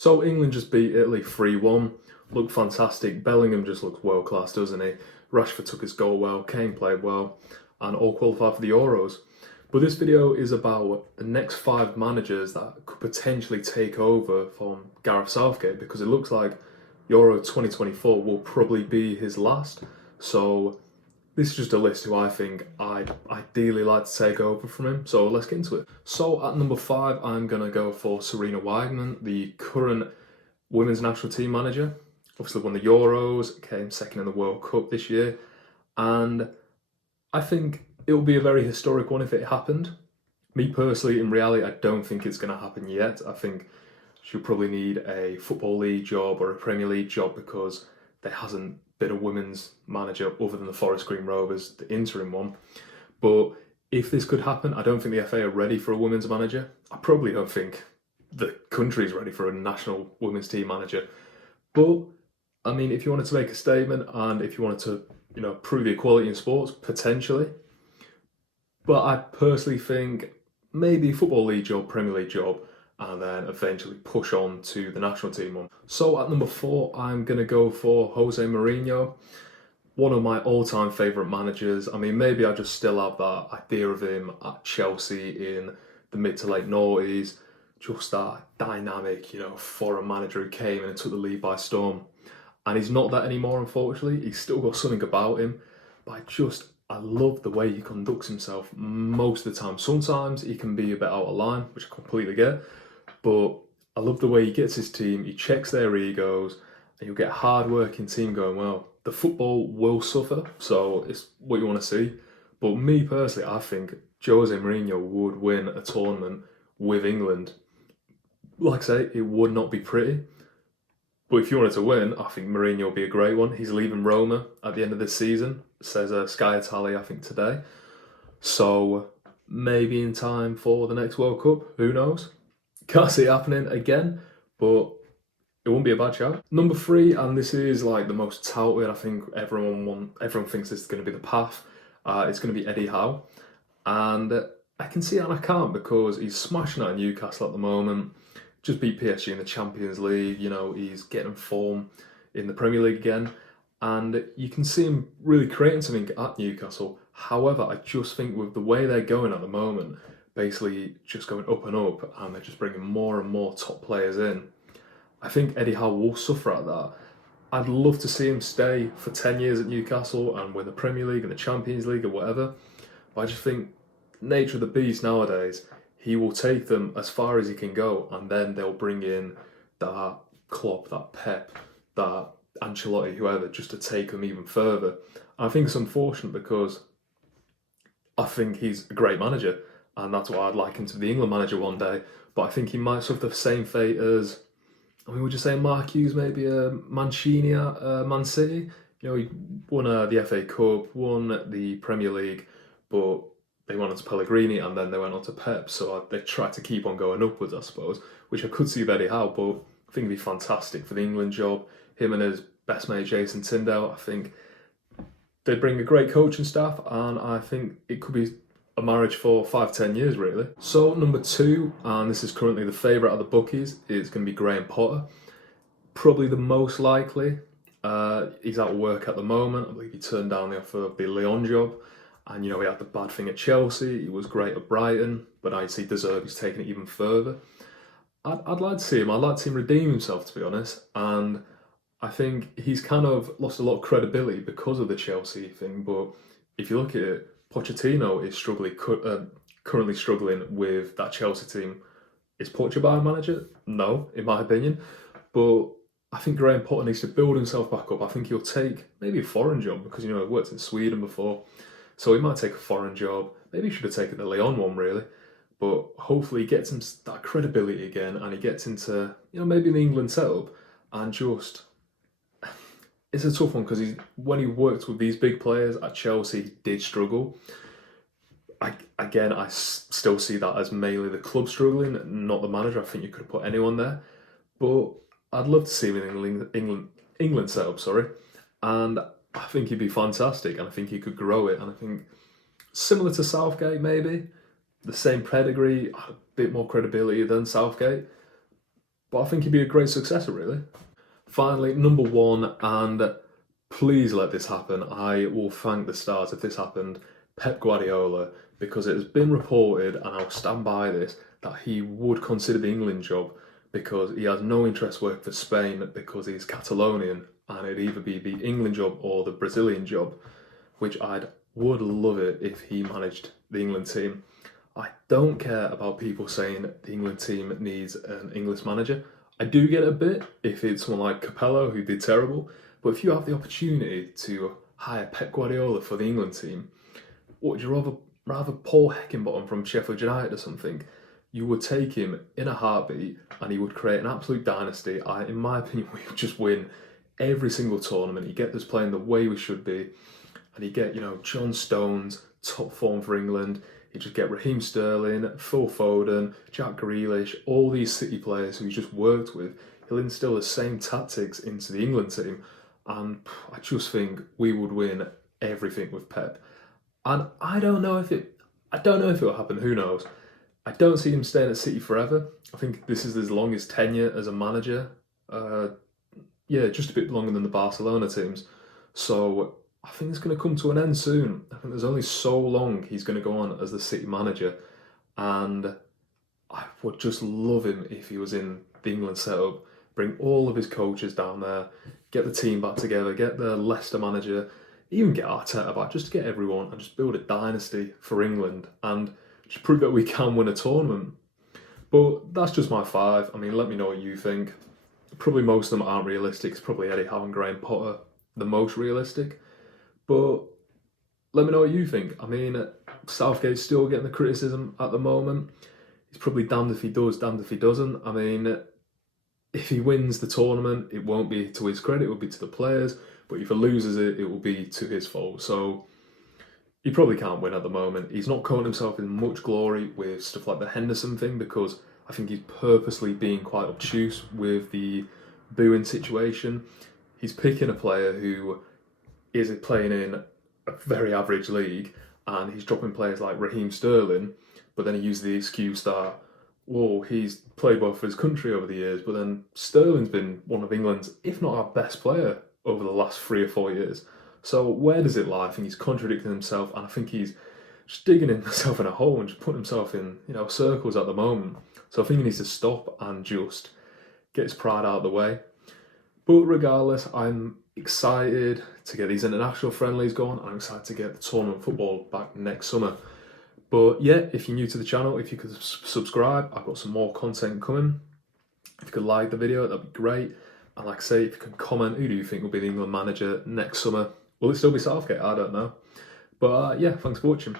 So England just beat Italy 3-1. Looked fantastic. Bellingham just looks world class, doesn't he? Rashford took his goal well, Kane played well, and all qualified for the Euros. But this video is about the next 5 managers that could potentially take over from Gareth Southgate, because it looks like Euro 2024 will probably be his last. So this is just a list who I think I'd ideally like to take over from him. So let's get into it. So at number 5, I'm going to go for Serena Wagman, the current women's national team manager. Obviously won the Euros, came second in the World Cup this year. And I think it will be a very historic one if it happened. Me personally, in reality, I don't think it's going to happen yet. I think she'll probably need a Football League job or a Premier League job, because there hasn't been a women's manager other than the Forest Green Rovers, the interim one. But if this could happen, I don't think the FA are ready for a women's manager. I probably don't think the country's ready for a national women's team manager. But I mean, if you wanted to make a statement and if you wanted to, prove the equality in sports, potentially. But I personally think maybe Football League job, Premier League job, and then eventually push on to the national team one. So at number 4, I'm going to go for Jose Mourinho, one of my all-time favourite managers. I mean, maybe I just still have that idea of him at Chelsea in the mid to late noughties, just that dynamic, foreign manager who came and took the league by storm. And he's not that anymore, unfortunately. He's still got something about him, but I love the way he conducts himself most of the time. Sometimes he can be a bit out of line, which I completely get, but I love the way he gets his team, he checks their egos, and you'll get a hard-working team going well. The football will suffer, so it's what you want to see. But me personally, I think Jose Mourinho would win a tournament with England. Like I say, it would not be pretty. But if you wanted to win, I think Mourinho will be a great one. He's leaving Roma at the end of this season, says Sky Italia, I think, today. So maybe in time for the next World Cup, who knows? Can't see it happening again, but it wouldn't be a bad shout. Number 3, and this is like the most touted, I think everyone thinks this is going to be the path. It's going to be Eddie Howe. And I can see it and I can't, because he's smashing out Newcastle at the moment. Just beat PSG in the Champions League, he's getting form in the Premier League again. And you can see him really creating something at Newcastle. However, I just think with the way they're going at the moment, basically just going up and up, and they're just bringing more and more top players in, I think Eddie Howe will suffer at that. I'd love to see him stay for 10 years at Newcastle and win the Premier League and the Champions League or whatever. But I just think nature of the beast nowadays, he will take them as far as he can go, and then they'll bring in that Klopp, that Pep, that Ancelotti, whoever, just to take them even further. And I think it's unfortunate, because I think he's a great manager, and that's why I'd like him to be the England manager one day. But I think he might suffer the same fate as, would you say Mark Hughes, maybe Mancini at Man City? He won the FA Cup, won the Premier League, but they went on to Pellegrini and then they went on to Pep, so they tried to keep on going upwards, I suppose, which I could see with Eddie Howe, but I think it'd be fantastic for the England job. Him and his best mate Jason Tyndale, I think they'd bring a great coaching staff, and I think it could be a marriage for 5-10 years, really. So number 2, and this is currently the favourite of the bookies, is going to be Graham Potter. Probably the most likely. He's out of work at the moment. I believe he turned down the offer of the Lyon job. And, he had the bad thing at Chelsea. He was great at Brighton, but I see He's taking it even further. I'd like to see him. I'd like to see him redeem himself, to be honest. And I think he's kind of lost a lot of credibility because of the Chelsea thing. But if you look at it, Pochettino is currently struggling with that Chelsea team. Is Poch a bad manager? No, in my opinion. But I think Graham Potter needs to build himself back up. I think he'll take maybe a foreign job, because, he worked in Sweden before. So he might take a foreign job. Maybe he should have taken the Lyon one, really. But hopefully he gets him that credibility again, and he gets into, maybe an England setup. And just, it's a tough one, because when he worked with these big players at Chelsea, he did struggle. I still see that as mainly the club struggling, not the manager. I think you could have put anyone there. But I'd love to see him in England setup, and I think he'd be fantastic, and I think he could grow it. And I think similar to Southgate, maybe the same pedigree, a bit more credibility than Southgate. but I think he'd be a great successor, really. Finally, number one, and please let this happen. I will thank the stars if this happened. Pep Guardiola, because it has been reported, and I'll stand by this, that he would consider the England job because he has no interest working for Spain because he's Catalonian, and it'd either be the England job or the Brazilian job, which I would love it if he managed the England team. I don't care about people saying the England team needs an English manager. I do get a bit if it's someone like Capello who did terrible, but if you have the opportunity to hire Pep Guardiola for the England team, what would you rather Paul Heckingbottom from Sheffield United or something? You would take him in a heartbeat and he would create an absolute dynasty. In my opinion, we would just win every single tournament. He'd get us playing the way we should be, and he'd get, John Stones, top form for England. He'd just get Raheem Sterling, Phil Foden, Jack Grealish, all these City players who he's just worked with. He'll instill the same tactics into the England team, and I just think we would win everything with Pep. And I don't know if it'll happen. Who knows? I don't see him staying at City forever. I think this is his longest tenure as a manager. Just a bit longer than the Barcelona teams. So I think it's going to come to an end soon. I think there's only so long he's going to go on as the City manager. And I would just love him if he was in the England setup. Bring all of his coaches down there, get the team back together, get the Leicester manager, even get Arteta back, just to get everyone and just build a dynasty for England and just prove that we can win a tournament. But that's just my 5. I mean, let me know what you think. Probably most of them aren't realistic. It's probably Eddie Howe and Graham Potter the most realistic. But let me know what you think. I mean, Southgate's still getting the criticism at the moment. He's probably damned if he does, damned if he doesn't. I mean, if he wins the tournament, it won't be to his credit, it will be to the players. But if he loses it, it will be to his fault. So he probably can't win at the moment. He's not coating himself in much glory with stuff like the Henderson thing because I think he's purposely being quite obtuse with the booing situation. He's picking a player who is playing in a very average league and he's dropping players like Raheem Sterling, but then he uses the excuse that, well, he's played well for his country over the years, but then Sterling's been one of England's, if not our best player over the last 3 or 4 years. So where does it lie? I think he's contradicting himself, and I think he's just digging himself in a hole and just putting himself in, circles at the moment. So I think he needs to stop and just get his pride out of the way. But regardless, I'm excited to get these international friendlies going. I'm excited to get the tournament football back next summer. But yeah, if you're new to the channel, if you could subscribe, I've got some more content coming. If you could like the video, that'd be great. And like I say, if you can comment, who do you think will be the England manager next summer? Will it still be Southgate? I don't know. But yeah, thanks for watching.